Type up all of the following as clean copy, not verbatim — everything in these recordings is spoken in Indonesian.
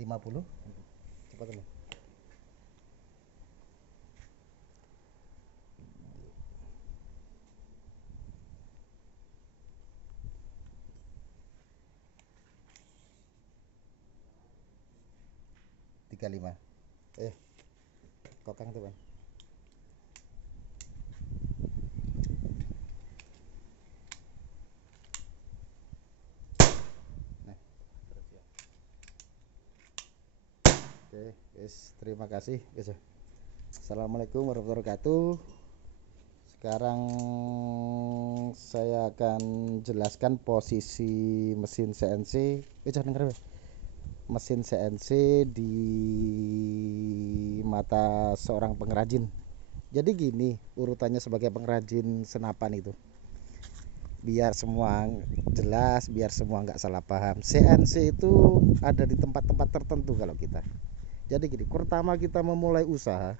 50 cepat dulu. Tiga lima. Kokang tuh bang. Nah, oke, guys, terima kasih guys. Assalamualaikum warahmatullahi wabarakatuh. Sekarang saya akan jelaskan posisi mesin CNC. Mesin CNC di mata seorang pengrajin. Jadi gini urutannya sebagai pengrajin senapan itu, biar semua jelas, biar semua nggak salah paham. CNC itu ada di tempat-tempat tertentu kalau kita. Jadi gini, pertama kita memulai usaha,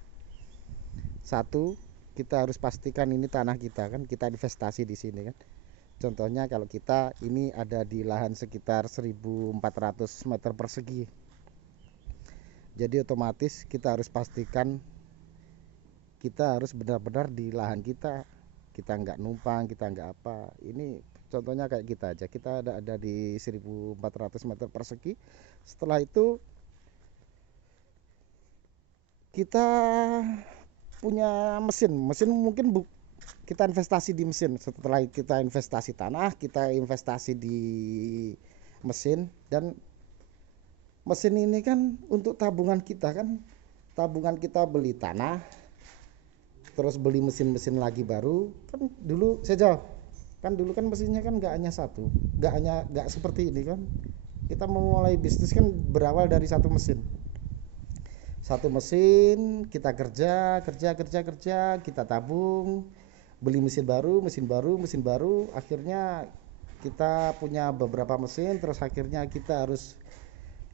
satu, kita harus pastikan ini tanah kita kan, kita investasi di sini kan. Contohnya kalau kita ini ada di lahan sekitar 1400 meter persegi. Jadi otomatis kita harus pastikan kita harus benar-benar di lahan kita. Kita nggak numpang, kita nggak apa. Ini contohnya kayak kita aja. Kita ada di 1400 meter persegi. Setelah itu kita punya mesin mungkin kita investasi di mesin. Setelah kita investasi tanah, kita investasi di mesin. Dan mesin ini kan untuk tabungan kita kan, tabungan kita beli tanah, terus beli mesin-mesin lagi baru kan. Dulu saya jawab kan, dulu kan mesinnya kan nggak hanya satu, nggak seperti ini kan. Kita memulai bisnis kan berawal dari satu mesin, kita kerja, kita tabung, beli mesin baru, akhirnya kita punya beberapa mesin. Terus akhirnya kita harus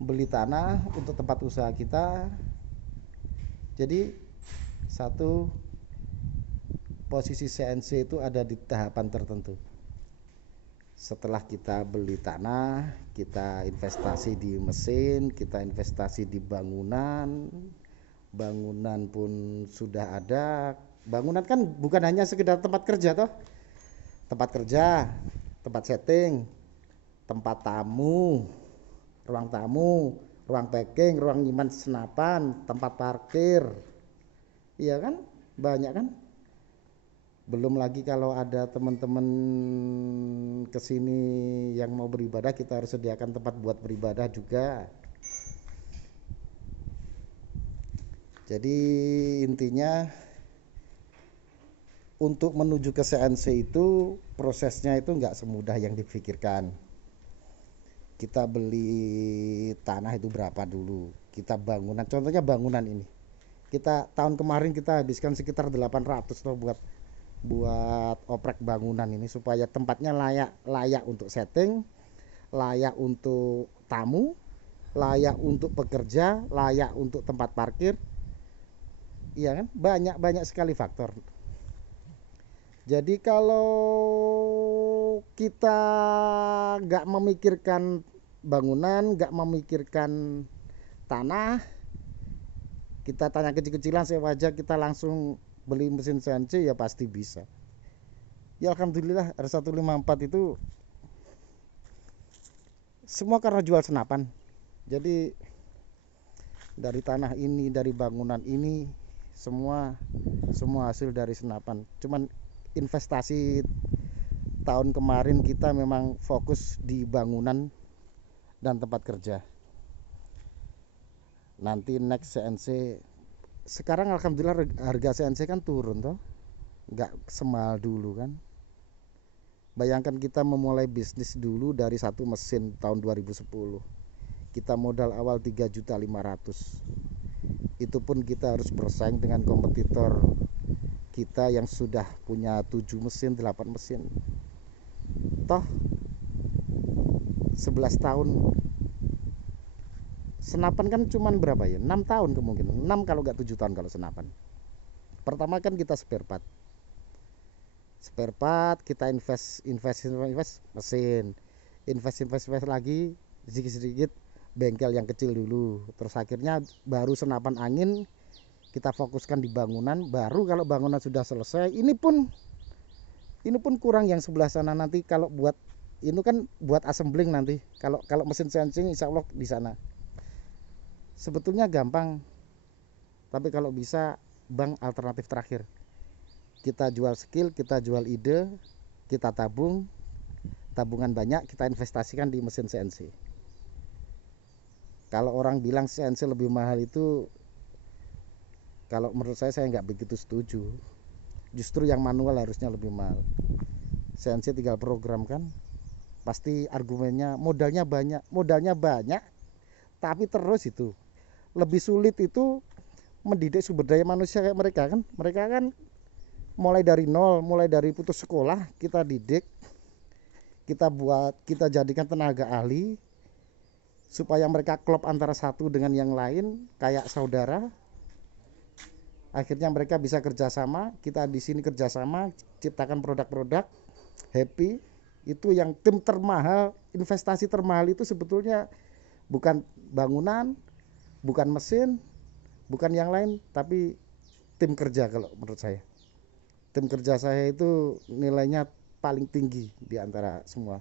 beli tanah untuk tempat usaha kita. Jadi satu, posisi CNC itu ada di tahapan tertentu. Setelah kita beli tanah, kita investasi di mesin, kita investasi di bangunan. Bangunan pun sudah ada. Bangunan kan bukan hanya sekedar tempat kerja toh. Tempat kerja, tempat setting, tempat tamu, ruang packing, ruang nyimpan senapan, tempat parkir. Iya kan? Banyak kan? Belum lagi kalau ada teman-teman kesini yang mau beribadah, kita harus sediakan tempat buat beribadah juga. Jadi intinya untuk menuju ke CNC itu prosesnya itu nggak semudah yang dipikirkan. Kita beli tanah itu berapa dulu, kita bangunan, contohnya bangunan ini, kita tahun kemarin kita habiskan sekitar 800 loh buat oprek bangunan ini, supaya tempatnya layak untuk setting, layak untuk tamu, layak untuk pekerja, layak untuk tempat parkir. Iya kan, banyak sekali faktor. Jadi kalau kita nggak memikirkan bangunan, nggak memikirkan tanah, kita tanya kecil-kecilan sewa aja, kita langsung beli mesin CNC, ya pasti bisa. Ya alhamdulillah R154 itu semua karena jual senapan. Jadi dari tanah ini, dari bangunan ini, semua hasil dari senapan. Cuman investasi tahun kemarin kita memang fokus di bangunan dan tempat kerja. Nanti next CNC, sekarang alhamdulillah harga CNC kan turun toh, nggak semahal dulu kan. Bayangkan kita memulai bisnis dulu dari satu mesin tahun 2010, kita modal awal 3.500.000. Itu pun kita harus bersaing dengan kompetitor kita yang sudah punya 7 mesin, 8 mesin. Toh 11 tahun senapan kan cuman berapa ya, 6 tahun kemungkinan, 6 kalau nggak 7 tahun kalau senapan. Pertama kan kita spare part, kita invest mesin, invest lagi sedikit-sedikit bengkel yang kecil dulu, terus akhirnya baru senapan angin kita fokuskan di bangunan. Baru kalau bangunan sudah selesai, ini pun kurang yang sebelah sana. Nanti kalau buat ini kan buat assembling nanti, kalau kalau mesin CNC insya Allah di sana. Sebetulnya gampang, tapi kalau bisa bank alternatif terakhir, kita jual skill, kita jual ide, kita tabungan banyak, kita investasikan di mesin CNC. Kalau orang bilang CNC lebih mahal, itu kalau menurut saya nggak begitu setuju. Justru yang manual harusnya lebih mahal. CNC tinggal program kan, pasti argumennya modalnya banyak, tapi terus itu lebih sulit itu mendidik sumber daya manusia kayak mereka kan mulai dari nol, mulai dari putus sekolah kita didik, kita jadikan tenaga ahli supaya mereka klop antara satu dengan yang lain kayak saudara. Akhirnya mereka bisa kerjasama, kita di sini kerjasama, ciptakan produk-produk, happy. Itu yang tim termahal, investasi termahal itu sebetulnya bukan bangunan, bukan mesin, bukan yang lain, tapi tim kerja. Kalau menurut saya, tim kerja saya itu nilainya paling tinggi di antara semua.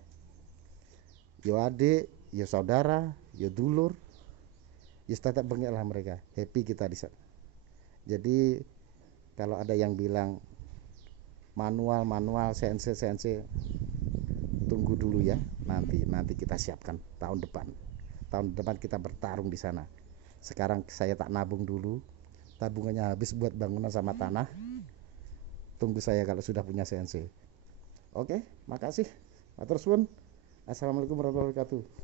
Yo adik, yo saudara, yo dulur, yo tetap bengek lah mereka. Happy kita di sana. Jadi kalau ada yang bilang manual CNC, tunggu dulu ya, nanti kita siapkan tahun depan kita bertarung di sana. Sekarang saya tak nabung dulu, tabungannya habis buat bangunan sama tanah. Tunggu saya kalau sudah punya CNC. Oke, makasih. Matur suwun. Assalamualaikum warahmatullahi wabarakatuh.